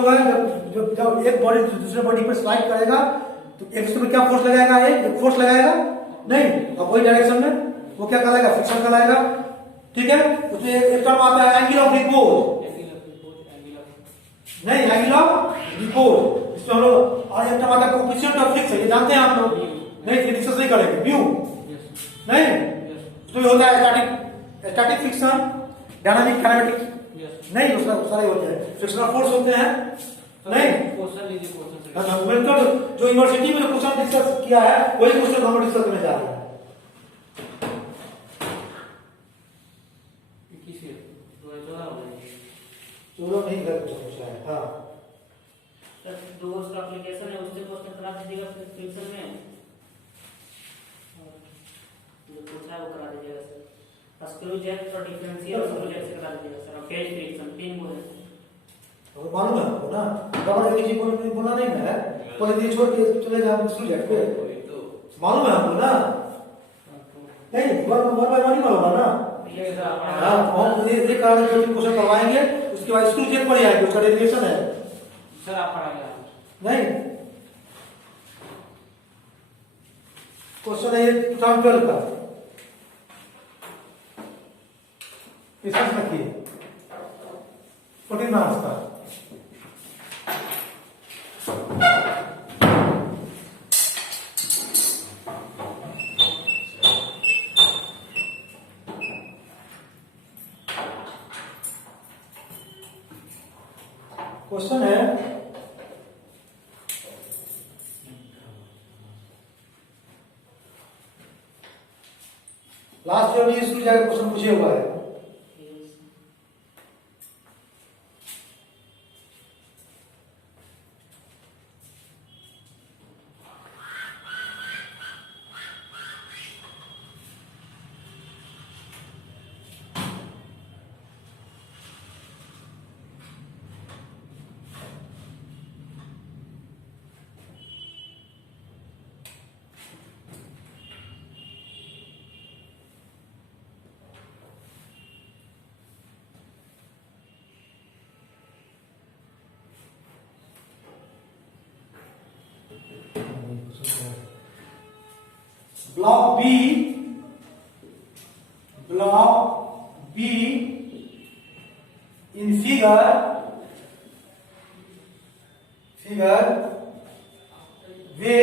होगा जब जब जब एक बॉडी दूसरे बॉडी पर स्ट्राइक करेगा तो एक दूसरे में क्या फोर्स लगाएगा, एक फोर्स लगाएगा नहीं, अब वही डायरेक्शन में वो क्या कहलाएगा, फ्रिक्शन कहलाएगा। ठीक है, उसमें एक टर्म आता है एंगल ऑफ रिपोज, नहीं एंगल ऑफ रिपोज, इसमें हम लोग, और एक टर्म आता है कोएफिशिएंट ऑफ फ्रिक्शन, ये जानते हैं आप लोग, नहीं ये डिस्कस नहीं करेंगे, म्यू नहीं, उसमें होता है स्टैटिक फ्रिक्शन, डायनामिक काइनेटिक नहीं, उसका सारे होते हैं, फ्रिक्शनल फोर्स होते हैं नहीं। मैंने तो जो यूनिवर्सिटी में क्वेश्चन डिस्कस किया है वही क्वेश्चन हम डिस्कस करने जा रहे हैं। चलो नहीं कर पूछा है, हाँ दो उसका एप्लीकेशन है, उससे क्वेश्चन करा दीजिएगा फ्रिक्शन में, जो पूछा है वो करा दीजिएगा सर। स्क्रू जैक और डिफरेंशियल स्क्रू जैक से करा दीजिएगा सर, और फेज फ्रिक्शन तीन बोले तो मालूम है आपको ना, डबल एलजी बोला नहीं है, पहले छोड़ के चले जाओ स्क्रू जैक पे, मालूम है आपको ना, नहीं वन बाय वन ही मालूम है ना। हाँ हम ये कारण जो क्वेश्चन करवाएंगे उसके बाद स्क्रू जैक पर आएंगे, उसका डेरिवेशन है सर, आप पढ़ाएंगे नहीं। क्वेश्चन है ये 2012 का, रिसर्च रखिए 14 मार्क्स का। क्वेश्चन है लास्ट ईयर में स्कूल जाकर क्वेश्चन पूछे हुआ है, block be in figure way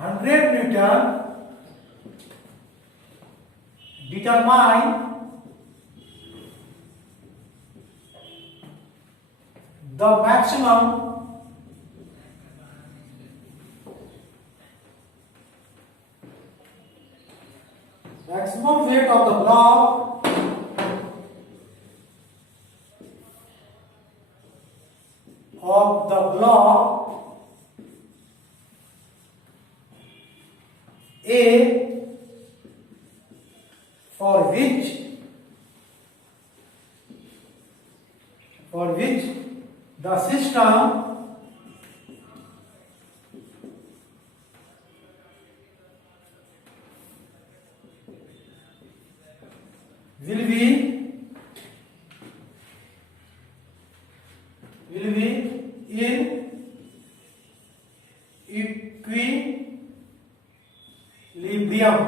100 Newton determine the maximum weight of the block A for which the system will be in equilibrium.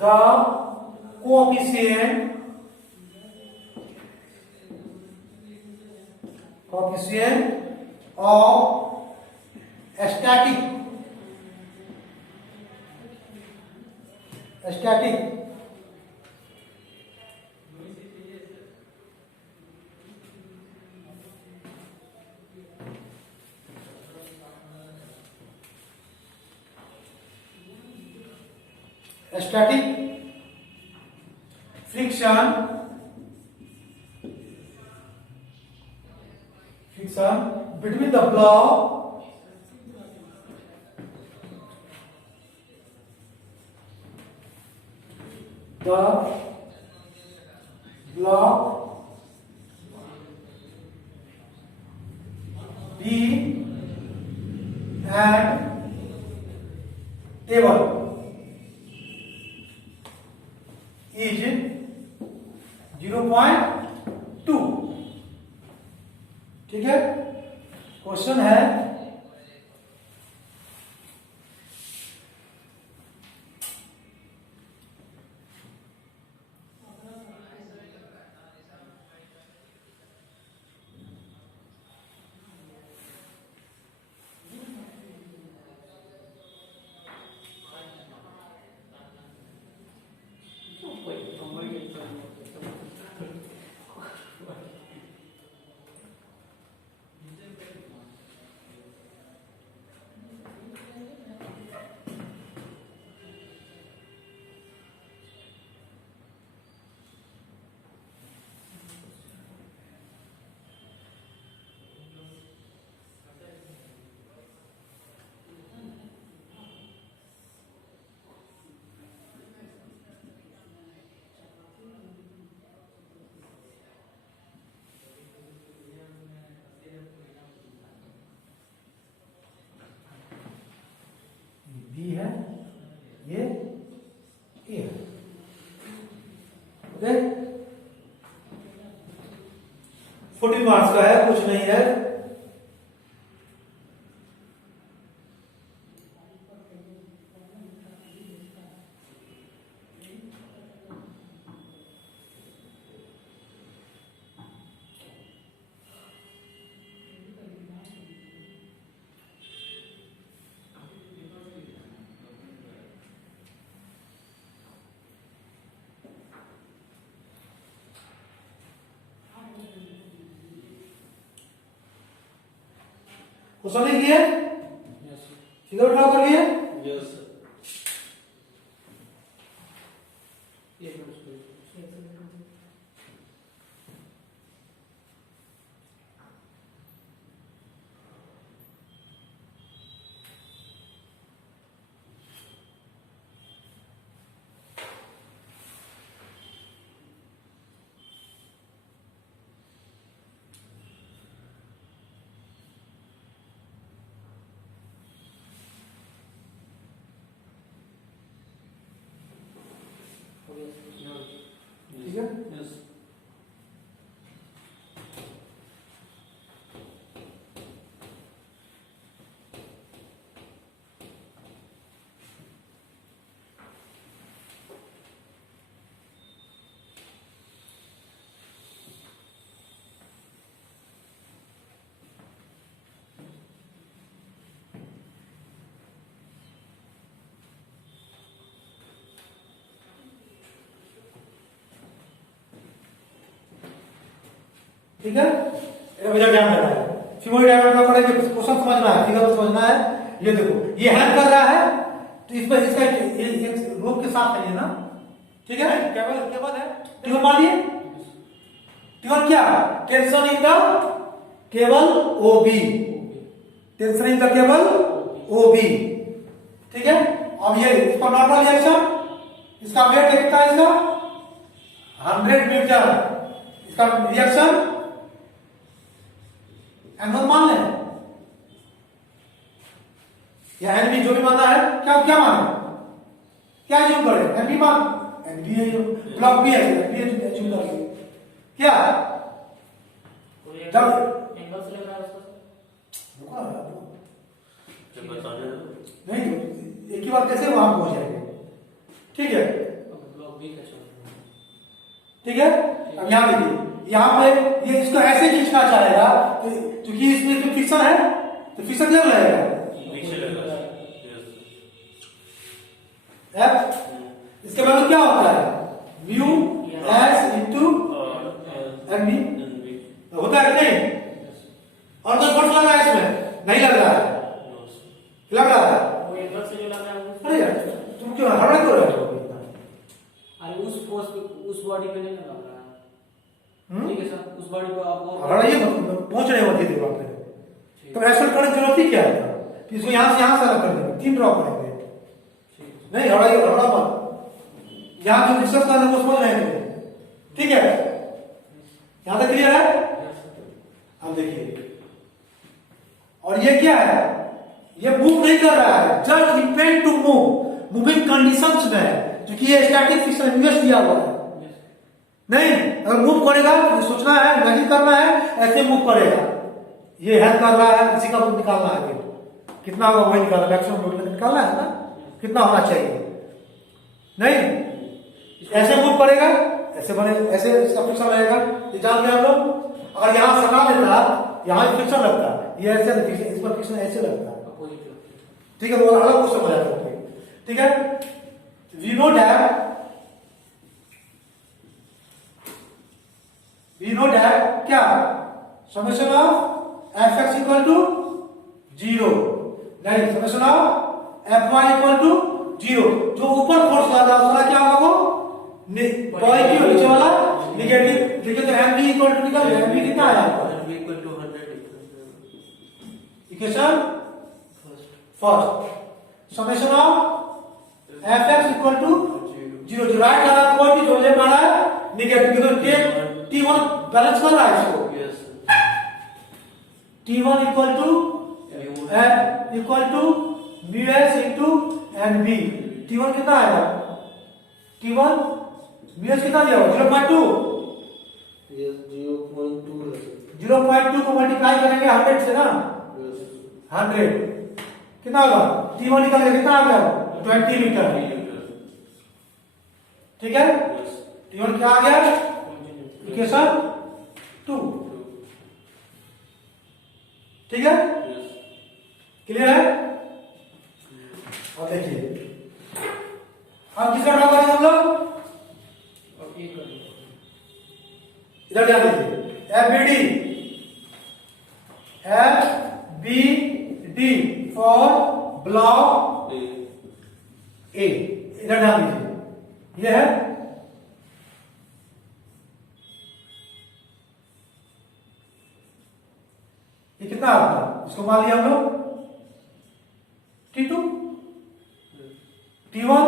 The coefficient of static friction between the block B and table is 0.2। ठीक है, question है B है, ये ए है। Okay, 14 marks का है, कुछ नहीं है। क्वेश्चन लिख लिए, फिगर ड्रॉ कर लिए। ठीक है, ठीक है, इधर ध्यान देना है। फिगर डायग्राम का करेंगे, क्वेश्चन समझना है, फिगर समझना है। ये देखो, ये हैंग कर रहा है तो इस पर इसका एक रोप के साथ है ये ना। ठीक है, केबल है, टेबल मान लिए। टेबल क्या, tension in the cable OB, tension in the cable OB. ठीक है, अब ये इसका नॉर्मल रिएक्शन, इसका वेट कितना है, इसका 100 मीटर, इसका रिएक्शन एंगल मान ले या एनबी, जो भी मानना है। क्या क्या माने, क्या जूम करे, एनबी मान, एनबी है, ब्लॉक बी है, एनबी जूम कर क्या जब एंगल से लग रहा है उसको नहीं, एक ही बार कैसे वहां पहुंच जाएंगे। ठीक है, ब्लॉक बी का छोड़। ठीक है, अब यहां देखिए, यहाँ पे ये इसको ऐसे खींचना चाहेगा तो क्योंकि इसमें तो फिक्शन है तो फिक्शन क्या लगेगा, एफ। इसके बाद क्या होता है, mu S into M B होता है कि नहीं। और कोई फोर्स लग रहा है इसमें, नहीं लग रहा है, लग रहा है। वो एंगल से जो लग रहा है वो, अरे यार तुम क्यों हड़बड़ क्यों रहे हो। अरे उस फोर्स पे, उस बॉडी पे नहीं लगा रहा है। ठीक है सर, उस बॉडी को आप और हड़बड़ ये पहुंच रहे होती थी बात में, तो ऐसा करने की जरूरत ही क्या है कि इसको यहां से यहां से अलग कर देंगे, 3 ड्रॉ करेंगे। नहीं हड़ा मत, यहां जो डिस्कस कर रहे हैं वो समझ रहे हैं। ठीक है, यहां तक क्लियर है। अब देखिए, और ये क्या है, ये मूव नहीं कर रहा है, just intend to move, moving conditions में है, क्योंकि ये स्टैटिक फ्रिक्शन यूएस दिया हुआ है। नहीं, अगर मूव करेगा तो सोचना है, इमेजिन करना है, ऐसे मूव करेगा, ये हेल्प कर रहा है, इसी का मूव निकालना है, फिर कितना होगा वही निकालना, मैक्सिमम लोड निकालना है ना, कितना होना चाहिए। नहीं, ऐसे मूव करेगा, ऐसे बने, ऐसे इसका फ्रिक्शन रहेगा, ये जान गए हम लोग। अगर यहाँ सटा देता, यहाँ फ्रिक्शन लगता, ये ऐसे, इस पर फ्रिक्शन ऐसे लगता, ठीक है, वो अलग क्वेश्चन हो जाता है, ठीक है। वी नो दैट क्या summation of F X equal to 0, नहीं summation of F Y equal to 0, जो ऊपर फोर्स लगा उसका क्या होगा, वो पॉजिटिव, नीचे वाला नेगेटिव, देखिए तो एम बी इक्वल टू निकल, एम बी कितना आया, equal to 100 equation first, summation of F X equal to 0, जो राइट आ रहा है पॉजिटिव, जो लेफ्ट आ रहा है नेगेटिव, तो T1 बैलेंस कर रहा है इसको, T1 equal to mu S into N B, T1 कितना आएगा, T1 म्यू एस कितना दिया हुआ 0.2, 0.2 को मल्टीप्लाई करेंगे 100 से ना, 100 कितना होगा, T1 निकल गया, कितना आ गया 20 मीटर, ठीक है। T1 क्या आ गया, इक्वेशन 2, ठीक है, क्लियर है। और देखिए अब किसका ड्रॉ करेंगे हम लोग, इधर ध्यान दीजिए, F B D for block A, इधर ध्यान दीजिए, ये है ये कितना आपका, इसको मान लिया हम लोग T2, T1,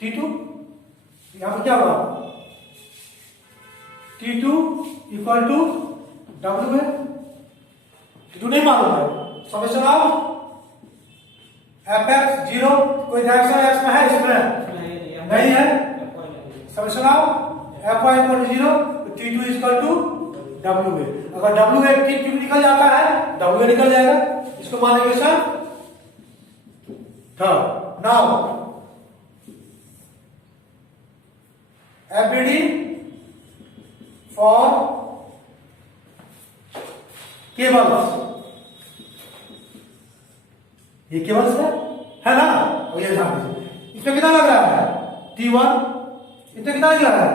T2, यहां पर क्या होगा, T2 इक्वल टू W है, T2 नहीं मालूम है, समेशन ऑफ एफ एक्स 0, कोई डायरेक्शन एक्स में है, इसमें नहीं है, summation of F Y equal to 0, T2 equal to W है, अगर W है T2 निकल जाता है, W निकल जाएगा, इसको मानेंगे sir third. Now FBD for cables, ये केबल्स है ना, और ये ध्यान दीजिए, इसमें कितना लग रहा है T1, इसमें कितना लग रहा है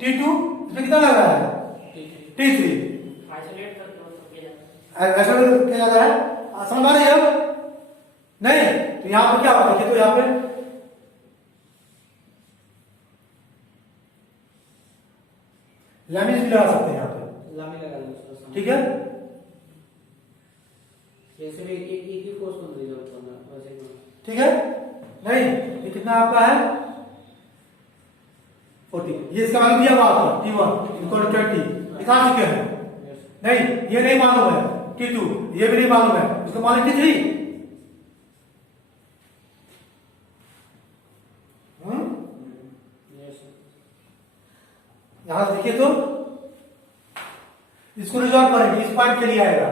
T2, इसमें कितना लग रहा है T3, ऐसा किया जाता है, समझ आ रही है अब? नहीं, तो यहां पर क्या होता है, तो यहां पे लैमिनेट भी लगा सकते हैं, यहां पे लामी लगा देंगे, ठीक है, जैसे भी एक ही कोर्स को दे दो वैसे, ठीक है। नहीं, ये कितना आपका है 40, ये इसका वैल्यू दिया हुआ आपका T1 इक्वल टू 20 निकाल चुके हैं, नहीं ये नहीं मालूम है T2, ये भी नहीं मालूम है, इसको मालूम T3, यहां देखिए तो इसको रिजॉल्व करेंगे, इस पॉइंट के लिए आएगा,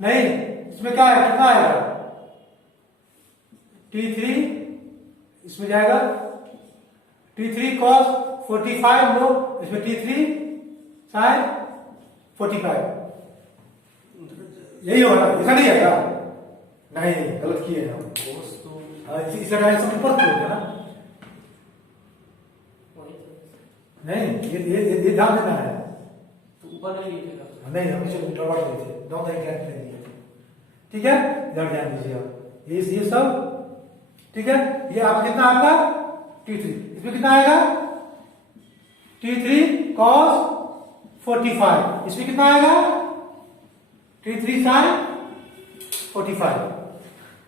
नहीं इसमें क्या है, कितना आएगा T3, इसमें जाएगा T3 cos 45 लो, इसमें T3 sin 45, यही होगा, ऐसा नहीं है क्या, नहीं गलत किए हैं हम, इसे डायरेक्शन ऊपर करोगे ना, नहीं ये ध्यान देना है, ऊपर नहीं लिखेगा, नहीं हम इसे गड़बड़ किए थे, डाउन द इंक्लाइन प्लेन दिए थे, ठीक है, इधर ध्यान दीजिए आप, ये सब ठीक है। ये आपका कितना आपका T3, इसमें कितना आएगा T3 cos 45, इसमें कितना आएगा T3 sin 45,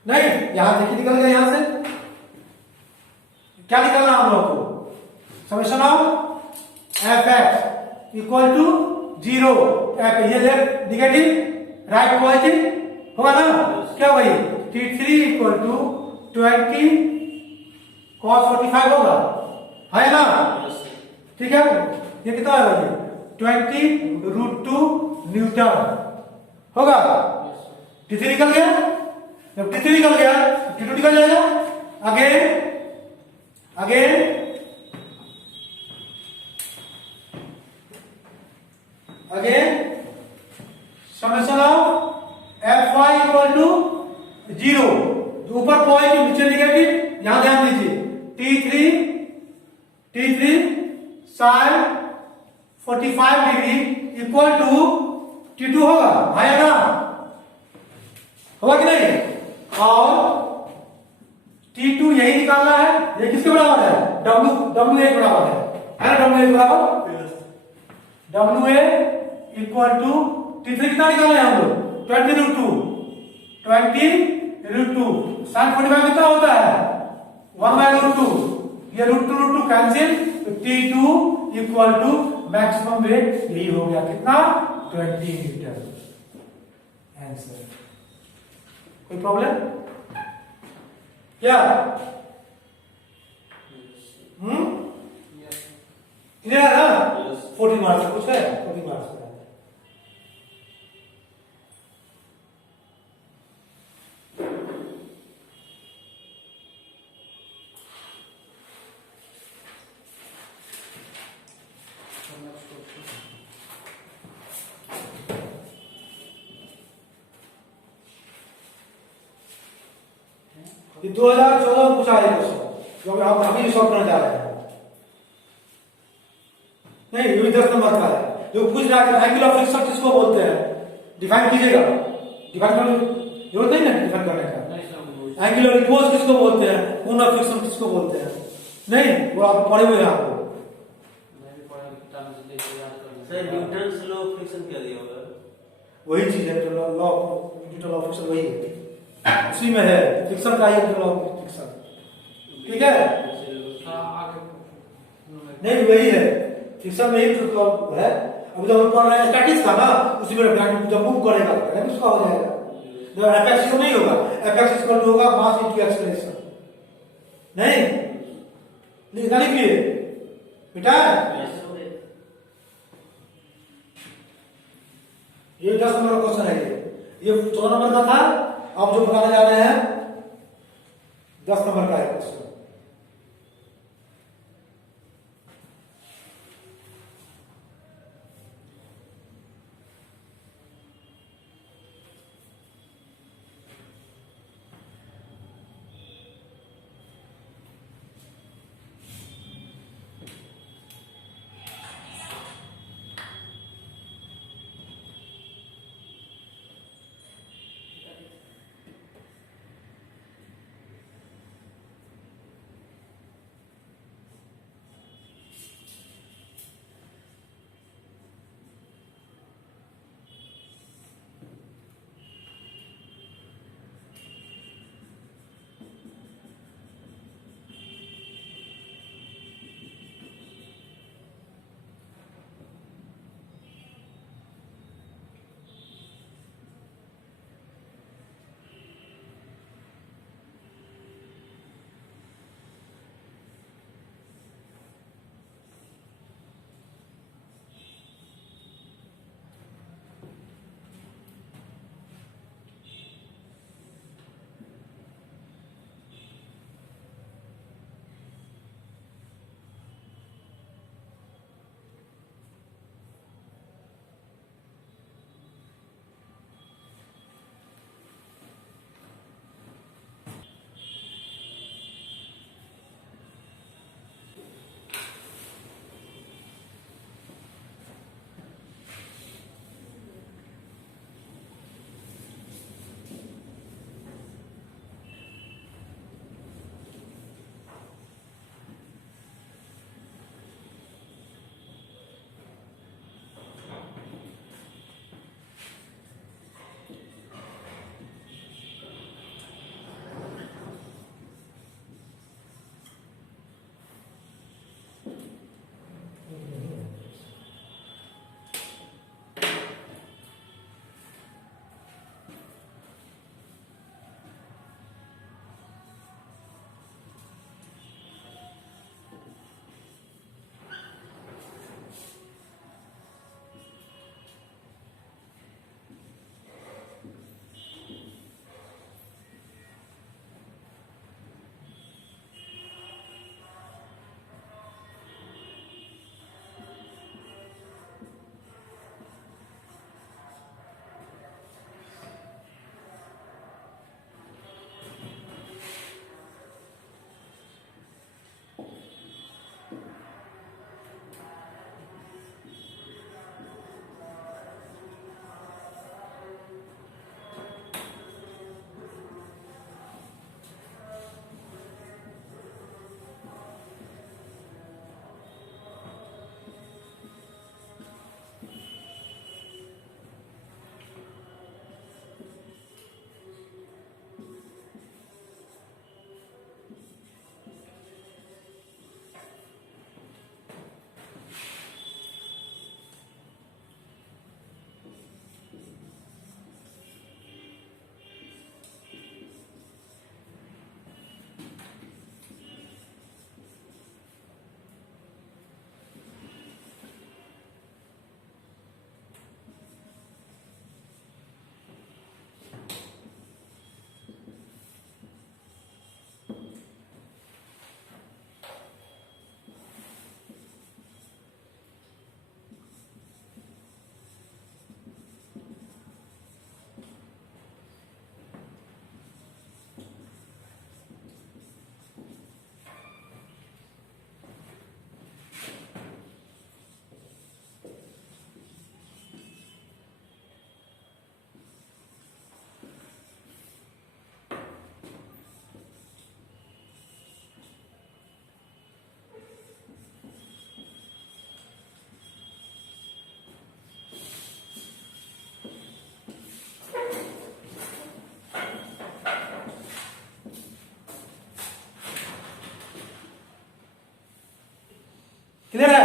नहीं यहां देखिए निकल गया, यहां से क्या निकलना हम लोग को, summation of F X equal to 0, ये लेफ्ट निगेटिव राइट पॉजिटिव होगा ना, क्या भाई T3 इक्वल टू 20 cos 45 होगा, है ना? ठीक है, ये कितना आएगा जी? 20√2 न्यूटन होगा। T3 निकल गया, जब T3 निकल गया T2 निकल जाएगा। Again summation of Fy equal to 0, ऊपर पॉजिटिव नीचे नेगेटिव, यहां ध्यान दीजिए। T3 sin 45 degree equal to T2 होगा, आएगा होगा कि नहीं? और T2 यही निकालना है, ये किसके बराबर है? WA के बराबर है ना? WA के बराबर WA इक्वल टू T3 कितना निकालना है हम लोग? 20√2 sin 45 कितना होता है? 1/√2, ये √2 कैंसिल, तो T2 equal to maximum weight यही हो गया, कितना? 20 मीटर। आंसर। कोई प्रॉब्लम क्या? क्लियर है ना? 14 मार्क्स कुछ है, 14 मार्क्स का। ये 2014 में पूछा है क्वेश्चन, जो हम अभी सॉल्व करने जा रहे हैं। नहीं, ये भी 10 नंबर का है। जो पूछ रहा है एंगल ऑफ फ्रिक्शन किसको बोलते हैं, डिफाइन कीजिएगा। डिफाइन करने की जरूरत नहीं ना, डिफाइन करने का। एंगुलर रिपोर्स किसको बोलते हैं, कोन ऑफ फ्रिक्शन किसको बोलते हैं? नहीं, वो आप पढ़े हुए हैं आपको। Sir Newton's law of friction क्या दिया होगा? वही चीज है, law of Newton of friction वही है, उसी में है फ्रिक्शन का, ही लॉ ऑफ फ्रिक्शन। ठीक है, नहीं वही है, फ्रिक्शन में ही लॉ है। अब जब हम पढ़ रहे हैं स्टैटिक्स का ना, उसी में जब मूव करेगा उसका हो जाएगा। जब एफ एक्स नहीं होगा, एफ एक्स इक्वल टू होगा मास इनटू एक्सेलरेशन। नहीं लिखना, लिखिए बेटा। ये 10 नंबर का क्वेश्चन है, ये 14 नंबर का था। अब जो बताने जा रहे हैं 10 नंबर का है क्वेश्चन। क्लियर है?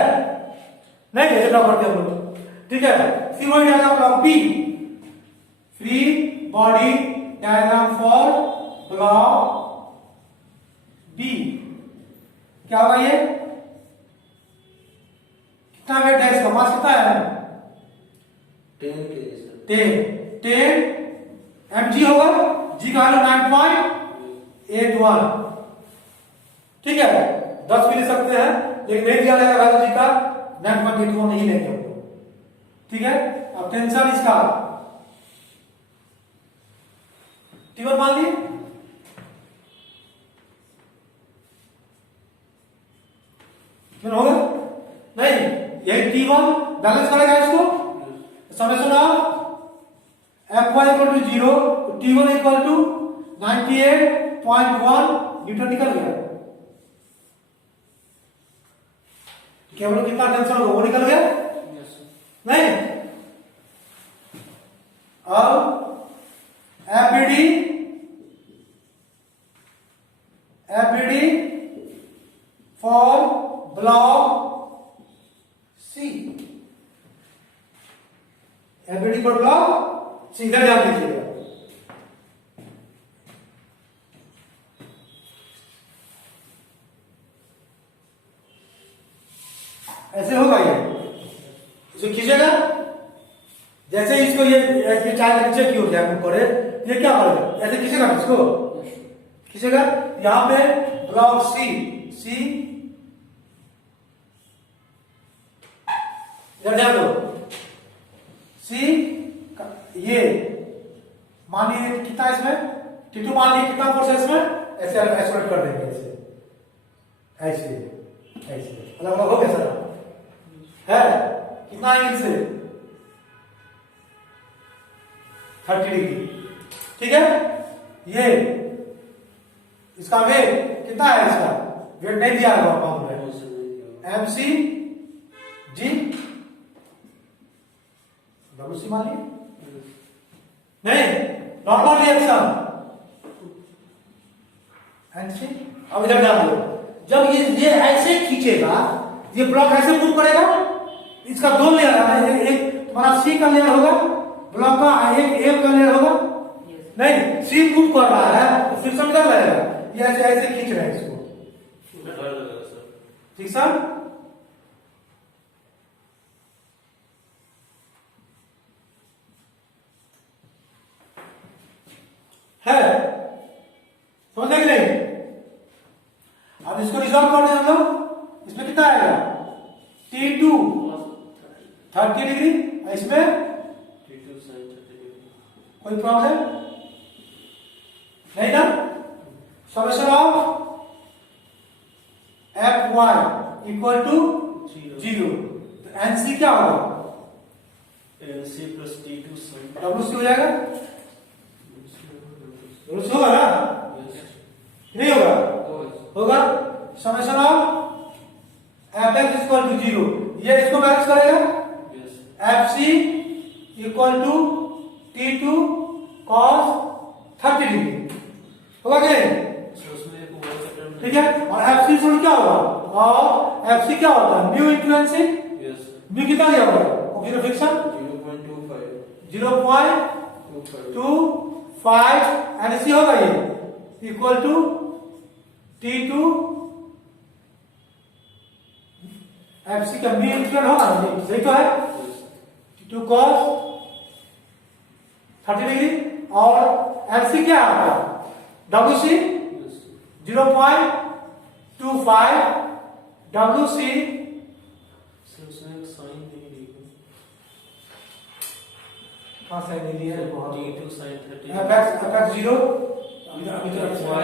नहीं ऐसे ड्रॉ करते हम लोग, ठीक है। फिर वही diagram block B, free body diagram for block B. क्या होगा ये? कितना वेट है इसका? मास कितना है? 10 kg सर। 10 mg होगा, g का वैल्यू 9.81, ठीक है। 10 भी ले सकते हैं लेकिन नहीं दिया जाएगा वैल्यू जी का 9.81 नहीं लेंगे हम लोग, ठीक है। अब टेंशन इसका T1 मान लिए, क्यों होगा? नहीं, यही T1 बैलेंस करेगा इसको, summation of Fy equal to 0, T1 equal to 98.1 newton निकल गया। केवल कितना टेंशन होगा वो निकल गया? नहीं। अब FBD for block C, FBD for block C, इधर ध्यान दीजिएगा। ऐसे होगा ये, इसे खींचेगा, जैसे इसको ये चार्ज नीचे की ओर जाए करे, ये क्या करेगा? ऐसे खींचेगा इसको, खींचेगा। यहां पे ब्लॉक सी इधर ध्यान दो, सी ये मान लीजिए कितना इसमें T2 मान लीजिए कितना फोर्स है इसमें, ऐसे आइसोलेट कर देंगे, ऐसे ऐसे ऐसे अलग अलग हो गया सर है। कितना एंगल से? 30 डिग्री, ठीक है। ये इसका वेट कितना है? इसका वेट नहीं दिया है MC G WC मान लीजिए, नहीं नॉर्मल रिएक्शन NC। अब इधर डाल दो, जब ये ऐसे खींचेगा, ये ब्लॉक ऐसे मूव करेगा, इसका दो लेयर है, एक तुम्हारा सी का लेयर होगा, ब्लॉक का एक एफ का लेयर होगा, नहीं सी मूव कर रहा है तो फ्रिक्शन कर रहेगा, ये ऐसे ऐसे खींच रहे हैं इसको, ठीक सर। है समझ गए नहीं? अब इसको रिजॉल्व कर दें हम लोग, इसमें कितना आएगा? T2 30 डिग्री, इसमें T2 sin 30 डिग्री। कोई प्रॉब्लम नहीं ना? Summation of Fy equal to 0, तो NC क्या होगा? NC plus T2 sin WC हो जाएगा, WC होगा ना? नहीं होगा? होगा। Summation of Fx equal to 0, ये इसको बैलेंस करेगा, FC equal to T2 cos 30 degree होगा कि नहीं? ठीक है। और FC क्या होगा? और FC क्या होता है? म्यू इंटू एनसी, म्यू कितना दिया होगा? ऑक्सीजन फ्रिक्शन 0.25 एनसी होगा, ये इक्वल टू T2 FC का म्यू इंटू होगा, सही तो है, T2 cos 30 डिग्री। और FC क्या होगा? WC 0.25 WC कहाँ से ले लिया है? T2 sin 30 Fx 0 अभी तो Fy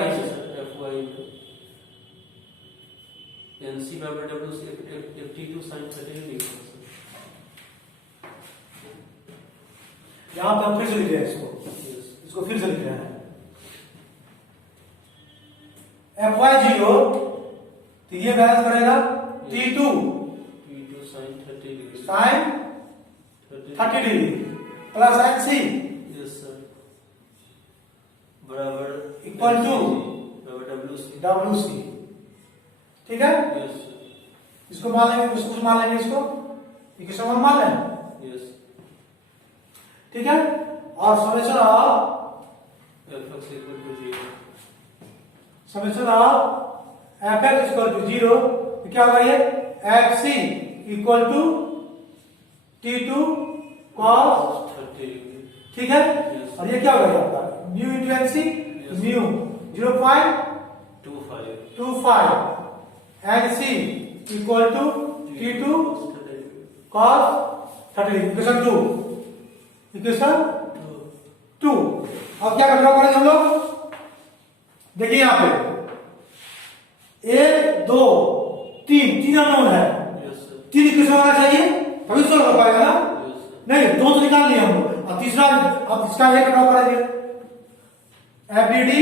NC बराबर WC T2 sin 30 डिग्री। यहाँ पे हम फिर से लिख रहे हैं इसको फिर से लिख रहे हैं। Fy 0 तो ये बैलेंस करेगा T2 sin 30 degree sin 30 degree plus NC बराबर इक्वल टू बराबर WC। WC, ठीक है। इसको मान लेंगे, इसको मान लेंगे, इसको इक्वेशन 1 मान लें, Yes. ठीक है। और summation of Fx equal to 0. Summation of fx equal to 0, तो क्या होगा ये fc equal to t2 cos, 30. ठीक है। Yes. और ये क्या होगा ये आपका mu into NC, Yes. Mu 0.25 NC equal to t2 cos 30, equation 2, equation 2। अब क्या ड्रॉ करेंगे हम लोग, देखिए यहां पे 1 2 3 अननोन है, Yes, sir. 3 इक्वेशन होना चाहिए तभी सॉल्व हो पाएगा ना। Yes, sir. नहीं, 2 तो निकाल लिए हम लोग, अब तीसरा, अब इसका एक ड्रॉ करेंगे, एफडीडी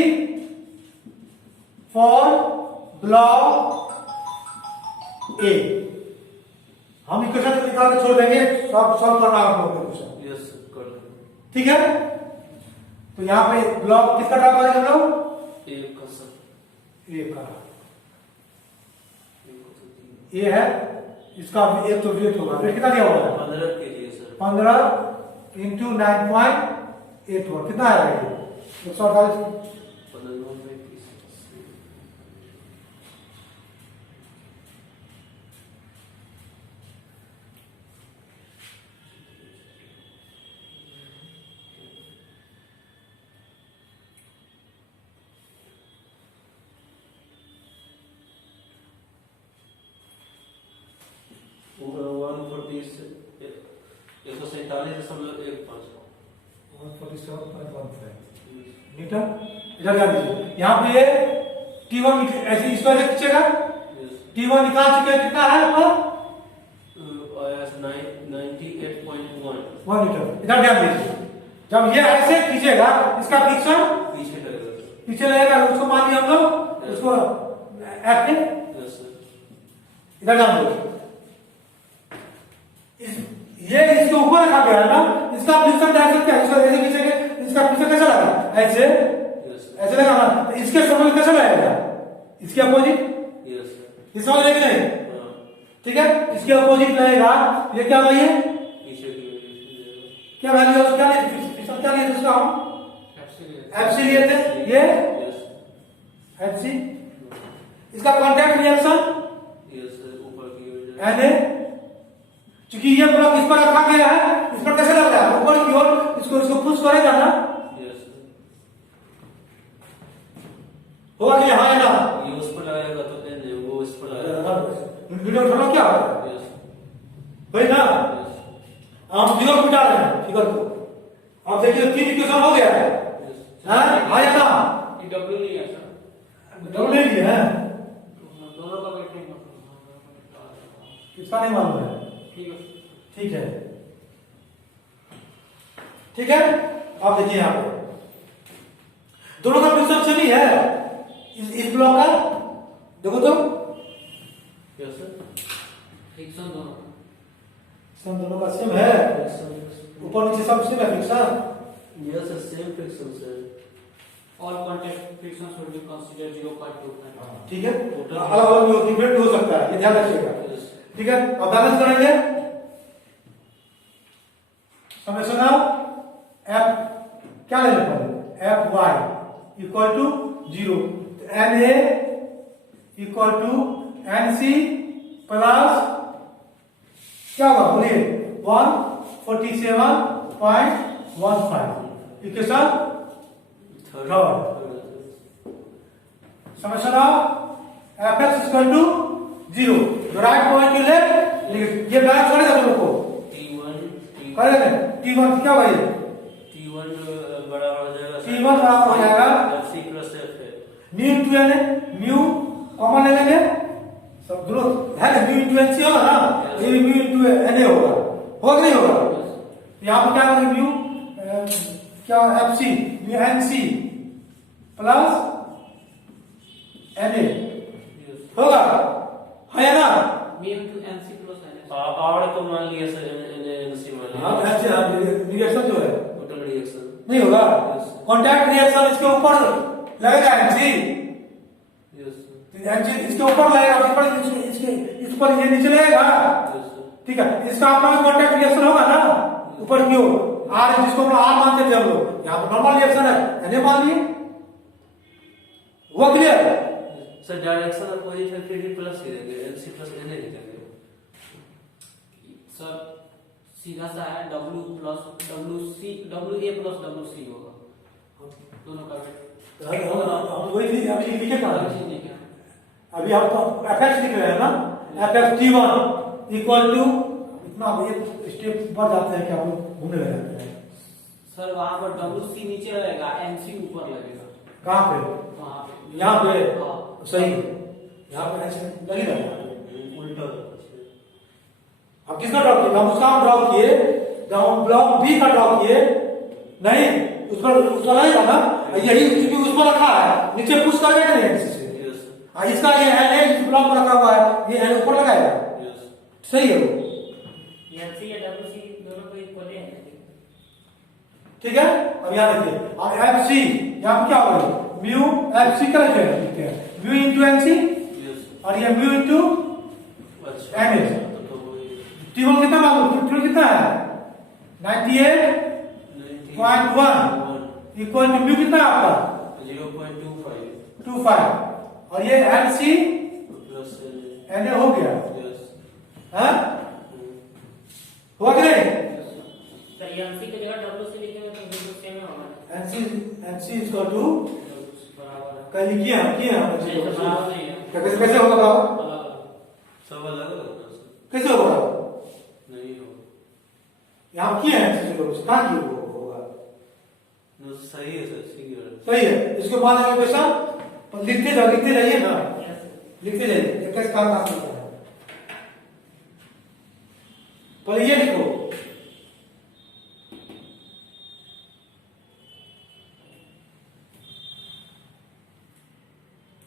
फॉर ब्लॉक ए। हम इक्वेशन निकाल के छोड़ देंगे, सॉल्व करना है आप लोग इक्वेशन, Yes, sir. कर लो. ठीक है। तो यहां पे ब्लॉक किसका ड्रॉ करेंगे हम लोग, एक का सर. ए का, एक का तो 3. ए है, इसका एक तो वेट होगा, वेट कितना दिया हुआ है 15 के लिए सर. 15 इंटू 9.81, कितना आएगा ये 148, 15 में 30. पूरा 147.15 147.15 मीटर। इधर ध्यान दीजिए, यहाँ पे ये T1 ऐसे इसको ऐसे खींचेगा, T1 निकाल चुके हैं, कितना है आपका 98.1 1 मीटर। इधर ध्यान दीजिए, जब ये ऐसे खींचेगा इसका फ्रिक्शन पीछे लगेगा. पीछे लगेगा, उसको मान लिया हम लोग, उसको F पे, Yes, sir. इधर ध्यान दीजिए, ये इसके ऊपर रखा गया है ना, इसका फ्रिक्शन डायरेक्शन क्या है, इसको ऐसे खींचेंगे, इसका फ्रिक्शन कैसा लगा, ऐसे Yes, sir. ऐसे लगा ना, तो इसके समय कैसा लगेगा, इसके अपोजिट, Yes, sir. इस समझ लेंगे नहीं, हाँ, ठीक है। इसके अपोजिट लगेगा, ये क्या होगा, ये पीछे की वजह से क्या वैल्यू है उसका, फ्रिक्शन क्या लिए थे उसका, हम एफसी लिए थे, ये Yes, एफसी, इसका कांटेक्ट रिएक्शन yes, sir. ऊपर की वजह एनए, क्योंकि ये ब्लॉक इस पर रखा गया है, इस पर कैसे लग रहा है ऊपर की ओर, इसको पुश करेगा ना, Yes, sir. होगा कि हाँ है ना, ये उस पर लगाएगा तो एन है, वो इस पर लगाएगा. वीडियो उठाना क्या होगा, Yes, वही ना, yes, हम फिगर को मिटा रहे हैं, फिगर को, अब देखिए 3 इक्वेशन हो गया है, yes. आया ना, ये डब्ल्यू नहीं है सर, डबल ले लिए हैं, दोनों का वेट नहीं होता। किसका नहीं मालूम है, ठीक है ठीक है, ठीक है। अब देखिए यहाँ पे दोनों का फ्रिक्शन सेम ही है, इस ब्लॉक का देखो तो Yes, sir. फ्रिक्शन दोनों का। फ्रिक्शन दोनों का सेम है, ऊपर नीचे सब सेम है friction, Yes, sir. Same friction, sir. All contact frictions should be considered 0.25. ठीक है। अलग अलग भी डिफरेंट हो सकता है, ये ध्यान रखिएगा, Yes. ठीक है। अब बैलेंस करेंगे, समेशन ऑफ एफ क्या लेना पड़ेगा, F Y equal to 0, N A equal to N C plus क्या होगा बोलिए 147.15 equation Third. Summation of F X equal to 0, जो राइट पॉइंट टू लेफ्ट, ये बैलेंस करेगा दोनों को, T1 करेगा T1 क्या भाई, T1 बड़ा हो जाएगा. T1 बराबर हो जाएगा FC plus F है. Mu into N, mu common ले लेंगे, सब दोनों है ना, म्यू इंटू एन सी होगा ना, ये म्यू इंटू एन ए होगा कि नहीं होगा, यहाँ पर क्या करेंगे म्यू क्या F C, mu N C plus N A Yes. होगा, है ना, Mu to NC plus NS. आवर को मान लिया सर, NC मान लिया. हाँ ऐसे रिएक्शन जो है टोटल रिएक्शन. नहीं होगा, Yes. कॉन्टैक्ट रिएक्शन इसके ऊपर लगेगा एनसी, Yes. एनसी इसके ऊपर लगेगा, इसके इस पर ये नीचे लगेगा, Yes, sir. ठीक है। इसका अपना भी कॉन्टैक्ट रिएक्शन होगा ना ऊपर की ओर, आर जिसको हम आर मानते थे हम लोग, यहाँ पर नॉर्मल रिएक्शन है, एन मान लिए, वो क्लियर। सर डायरेक्शन अपोजिट है, फिर भी प्लस ही देंगे, एनसी प्लस एन ही देंगे। सर सीधा सा है W plus W C, W A plus W C होगा दोनों का वेट। हम वही अभी लिखे पा रहे हैं, ठीक है। अभी हम तो एफएक्स लिख रहे हैं ना, एफएक्स T1 इक्वल टू इतना, ये स्टेप बढ़ जाते हैं कि हम लोग घूमने लग जाते हैं। सर वहाँ पर डब्ल्यू सी नीचे रहेगा, एन सी ऊपर लगेगा। कहाँ पे? वहाँ पे, यहाँ पे हाँ। सही, यहाँ पे ऐसे लगी रहेगा। उल्टा हम किसका ड्रॉ किए? हम उसका ड्रॉ किए जब हम ब्लॉक बी का ड्रॉ किए, नहीं उस पर उसका लगेगा ना, यही क्योंकि उस पर रखा है, नीचे पुश करेगा नहीं एनसी से। यस इसका ये है इस ब्लॉक पर रखा हुआ है, ये है ऊपर लगाएगा, यस सही है वो, एन सी या डब्ल्यू सी दोनों को इक्वल है। ठीक है। अब यहाँ देखिए, अब एफ सी यहाँ क्या होगा, म्यू एफ सी का लिखते हैं, mu into N C, yes और ये म्यू इंटू अच्छा एम एस। तो वही T1 कितना मालूम, T2 कितना है 98.1 इक्वल टू म्यू कितना है आपका 0.25 25, और ये N C plus N A हो गया, यस है हुआ कि नहीं? सर एन सी की जगह डब्ल्यू सी लिखेंगे तो बिल्कुल सेम ही होगा। एन सी इक्वल टू बराबर है। कल किया नहीं, सर, बराबर नहीं है। कैसे कैसे होगा बताओ, अलग-अलग। सब अलग अलग होगा सर, कैसे होगा नहीं होगा यहाँ किया है एन सी कहाँ की होगा, no, सही है सर, ठीक है सही है। इसके बाद आगे पैसा लिखते जाइए ना, Yes, sir. लिखते जाइए, एक काम आप लिखते हैं, पहले ये लिखो,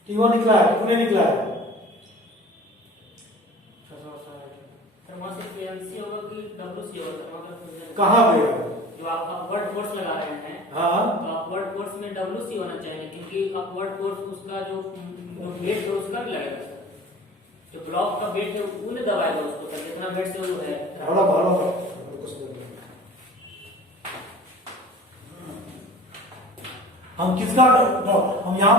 T1 निकला है, T2 निकला है, सर वहाँ सिर्फ एनसी होगा कि डब्ल्यू सी होगा? सर मतलब कहाँ पे? जो आप अपवर्ड फोर्स लगा रहे हैं, हाँ तो अपवर्ड फोर्स में डब्ल्यू सी होना चाहिए, क्योंकि अपवर्ड फोर्स उसका जो वेट है उसका भी लगेगा सर। जो ब्लॉक का वेट है वो नहीं दबाएगा उसको सर, जितना वेट से वो है। हम किसका हम यहाँ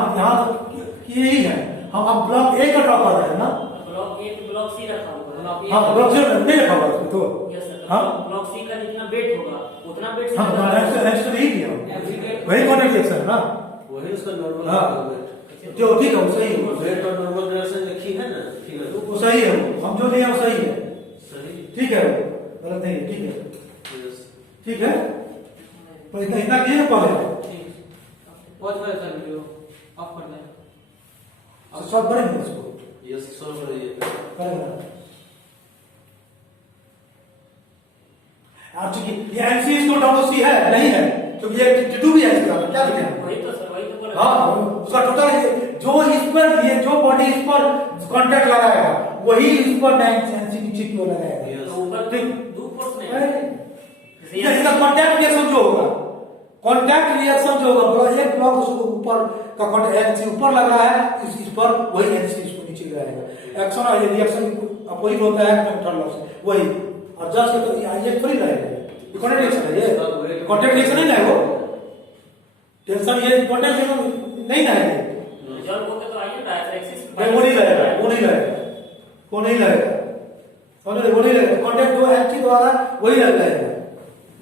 ये ही है, हम ब्लॉक ए का ड्रॉ कर रहे हैं ना, ब्लॉक ए पे ब्लॉक सी रखा हुआ है। हाँ ब्लॉक से नहीं रखा हुआ है तो, यस सर, हाँ ब्लॉक सी का जितना वेट होगा उतना वेट से हाँ नेक्स्ट नहीं किया, वही कॉन्टेक्ट रिएक्शन ना, वही उसका नॉर्मल हाँ जो ठीक है वो सही है, वेट और नॉर्मल डायरेक्शन लिखी है ना, ठीक है वो सही है, हम जो लिए वो सही है, सही ठीक है, गलत नहीं है, ठीक है, यस ठीक है। पर इतना किए ना पहले, बहुत बड़ा सर वीडियो ऑफ कर दें। सब करेंगे इसको, यस सॉल्व करिए करेंगे आप, ठीक है। ये एनसी इसको डब्ल्यू सी है नहीं है, क्योंकि ये T2 भी है इसका, क्या लिखे हैं? वही तो सर, वही तो बोला। हाँ उसका टोटल जो इस पर ये जो बॉडी इस पर कांटेक्ट लगाएगा वही इस पर एनसी नीचे की ओर लगाएगा, यस तो ऊपर ठीक। दो फोर्स नहीं है। ये इसका कांटेक्ट रिएक्शन जो होगा, कांटेक्ट रिएक्शन जो होगा, एक ब्लॉक उसको ऊपर का कांटेक्ट एनसी ऊपर लग रहा है, इस पर वही एनसी इसको नीचे लगाएगा। एक्शन और रिएक्शन अपोजिट होता है कंट्रोल से, वही और जस्ट ये थोड़ी रहेगा, ये कांटेक्ट रिएक्शन है, ये कांटेक्ट रिएक्शन नहीं है, वो टेंशन ये कांटेक्ट रिएक्शन नहीं है, जब होगा तो आइए ना एक्सिस वो नहीं लगेगा, वो नहीं लगेगा, वो नहीं लगेगा, वो नहीं लगेगा, कांटेक्ट जो एनसी द्वारा वही लग जाएगा,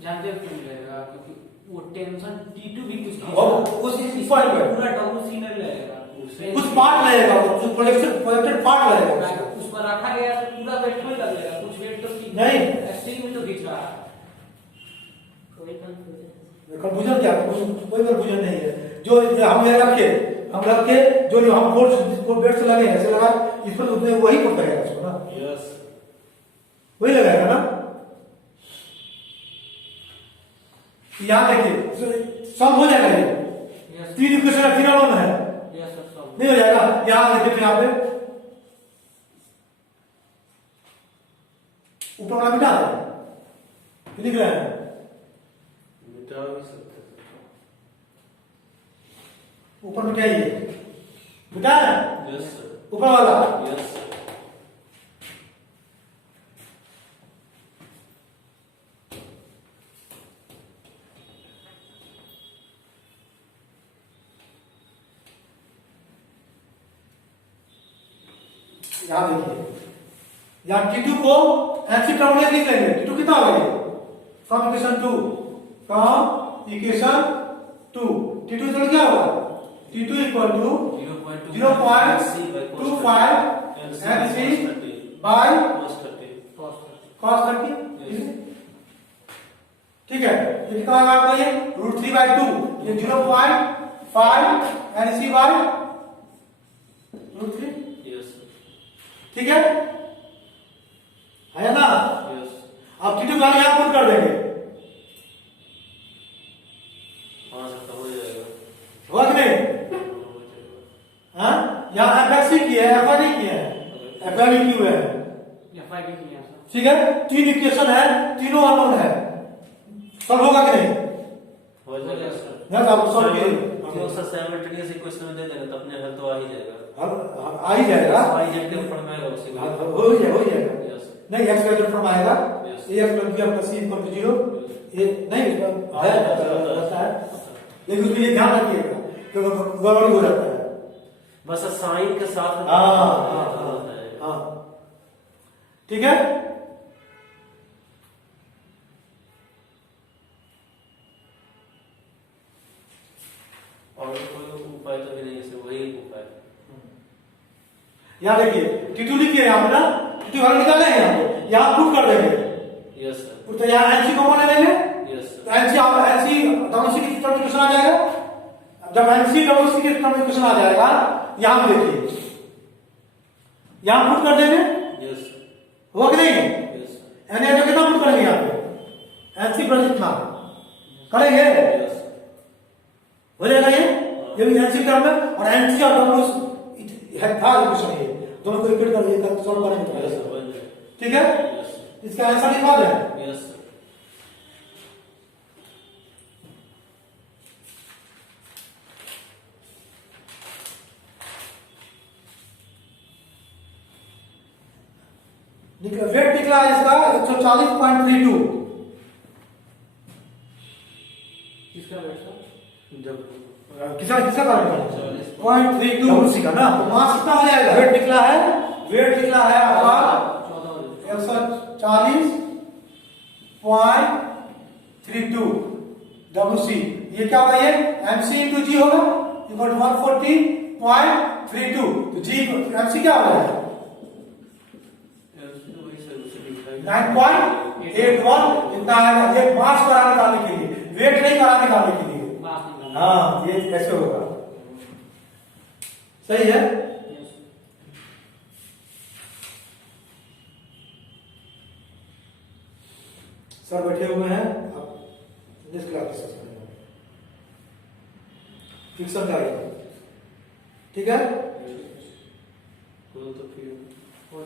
जानते हो क्यों लगेगा? क्योंकि वो टेंशन T2 भी कुछ और उस पॉइंट पे पूरा डब्ल्यू सी नहीं लगेगा, कुछ पार्ट लगेगा, जो प्रोजेक्टेड पार्ट लगेगा, उस पर रखा गया तो पूरा वेट नहीं लगेगा, कुछ वेट तो नहीं। ऐसे ही तो दिख रहा है। कोई कंफ्यूजन कंफ्यूजन क्या, कोई कंफ्यूजन नहीं है। जो हम ये रखे जो हम फोर्स को बेड से लगे ऐसे लगा, इस पर उतने वही फोर्स लगेगा उसको ना, यस वही लगाएगा ना। यहाँ देखिए सॉल्व हो जाएगा, ये तीन इक्वेशन तीन अलोन है, नहीं हो जाएगा। यहाँ देखिए यहाँ पे ऊपर वाला मिटा दे, लिख रहे हैं मिटा भी सकते हैं ऊपर मिटाइए, बेटा Yes, sir. ऊपर वाला Yes, sir. यहाँ देखिए, यहाँ T2 को एनसी टर्म में लिख लेंगे। T2 कितना हो गया? From equation 2 from equation 2 T2 equal क्या होगा? T2 equal to 0.25 NC by cos 30। ठीक है, ये कितना आएगा आपको? ये √3/2, ये 0.5 NC बाय √3। Yes, sir. ठीक है ना? Yes. अब T2 वैल्यू यहाँ पुट कर देंगे, हाँ सर, तो हो जाएगा। होगा कि नहीं? हो जाएगा। हाँ, यहाँ FXC की है, FI नहीं की है, FIQ है। FI भी किया सर। ठीक है, 3 इक्वेशन है, तीनों अननोन है, सब होगा कि नहीं? हो जाएगा सर। यहाँ तो आप सॉल्व कीजिए। तो सर साइमल्टेनियस इक्वेशन में दे देंगे तो अपने हल तो आ ही जाएगा। आ ही जाएगा, y z के फॉर्म में आएगा उसी को। हो ही जाएगा। Yes. नहीं, x का जो फॉर्म आएगा, Yes. ax + b + c = 0, ये नहीं रहता है, लेकिन उसमें ये ध्यान रखिएगा कि गड़बड़ी हो जाता है। बस साइन के साथ में हाँ, ठीक है। और कोई उपाय तो नहीं है, वही एक उपाय है। यहाँ देखिए, T2 लिखिए यहाँ पे ना, T2 वैल्यू निकाले हैं यहाँ पे, यहाँ पुट कर देंगे। Yes sir. तो यहाँ NC कॉमन ले लेंगे, यस तो सर। NC WC की टर्म इक्वेशन आ जाएगा। जब NC WC की टर्म इक्वेशन आ जाएगा, यहाँ पे देखिए, यहाँ पुट कर देंगे, यस सर। हुआ कि नहीं? Yes sir. NA तो कितना पुट करेंगे यहाँ पे? NC प्लस इतना करेंगे, यस सर। हो जाएगा ये भी NC टर्म है, और NC और WC था इक्वेशन, ये दोनों को इक्वेट कर ये सॉल्व करेंगे। यस सर, बन जाएगा। ठीक है, यस सर। इसका आंसर लिखवा दें। Yes sir. वेट निकला है इसका 140.32। किसका वेट सर? किसका किसका कारण 0.32 WC का ना, तो मास कितना हो जाएगा? वेट निकला है आपका 140.32 WC। ये क्या होगा? ये MC × G होगा, इक्वल टू 140.32। तो G MC क्या होगा? 9.81 इतना आएगा। ये मास करा निकालने के लिए, वेट नहीं करा निकालने के लिए। हाँ, ये कैसे होगा? सही है। सर बैठे हुए हैं, अब नेक्स्ट क्लास डिस्कस करेंगे फिक्शन का। ठीक है, तो फिर और